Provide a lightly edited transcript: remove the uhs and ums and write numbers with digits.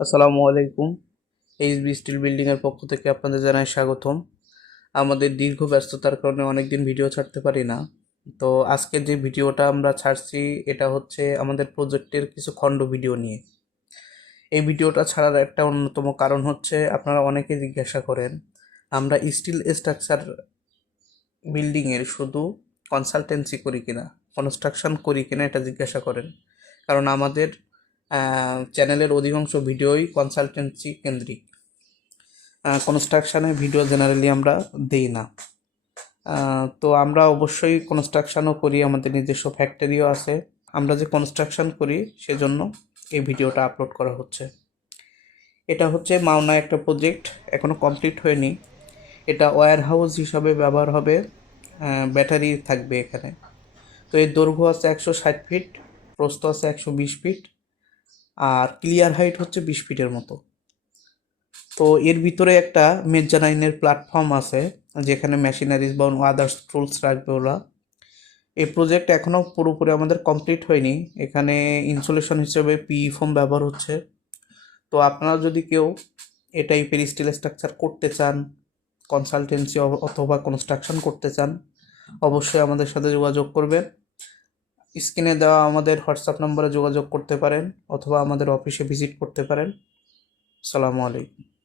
আসসালামু আলাইকুম। HB steel building এর পক্ষ থেকে আপনাদের জানাই স্বাগতম। আমাদের দীর্ঘ ব্যস্ততার কারণে অনেকদিন ভিডিও ছাড়তে পারি না। তো আজকে যে ভিডিওটা আমরা ছাড়ছি এটা হচ্ছে আমাদের প্রজেক্টের কিছু খণ্ড ভিডিও নিয়ে। এই ভিডিওটা ছাড়ার একটা অন্যতম কারণ হচ্ছে আপনারা অনেকে জিজ্ঞাসা করেন আমরা স্টিল স্ট্রাকচার বিল্ডিং এর শুধু কনসালটেন্সি করি কিনা, কনস্ট্রাকশন করি কিনা এটা জিজ্ঞাসা করেন। কারণ আমাদের চ্যানেলের অধিকাংশ ভিডিওই কনসালটেন্সি কেন্দ্রিক। কনস্ট্রাকশানের ভিডিও জেনারেলি আমরা দিই না। তো আমরা অবশ্যই কনস্ট্রাকশানও করি, আমাদের নিজস্ব ফ্যাক্টরিও আছে। আমরা যে কনস্ট্রাকশান করি সেজন্য এই ভিডিওটা আপলোড করা হচ্ছে। এটা হচ্ছে মাওনা একটা প্রজেক্ট, এখনও কমপ্লিট হয়নি। এটা ওয়্যার হাউস হিসাবে ব্যবহার হবে, ব্যাটারি থাকবে এখানে। তো এর দৈর্ঘ্য আছে 160 ফিট, প্রস্থ আছে 120 ফিট, আর ক্লিয়ার হাইট হচ্ছে 20 ফিটের মতো। তো এর ভিতরে একটা মেজ্জানাইনের প্ল্যাটফর্ম আছে যেখানে মেশিনারিজ বা আদার্স টুলস রাখবে ওরা। এই প্রজেক্ট এখনও পুরোপুরি আমাদের কমপ্লিট হয়নি। এখানে ইনসুলেশন হিসেবে পিই ফোম ব্যবহার হচ্ছে। তো আপনারা যদি কেউ এই টাইপের স্টিল স্ট্রাকচার করতে চান, কনসালটেন্সি অথবা কনস্ট্রাকশন করতে চান, অবশ্যই আমাদের সাথে যোগাযোগ করবেন। স্ক্রিনে দেওয়া আমাদের হোয়াটসঅ্যাপ নম্বরে যোগাযোগ করতে পারেন অথবা আমাদের অফিসে ভিজিট করতে পারেন। আসসালামু আলাইকুম।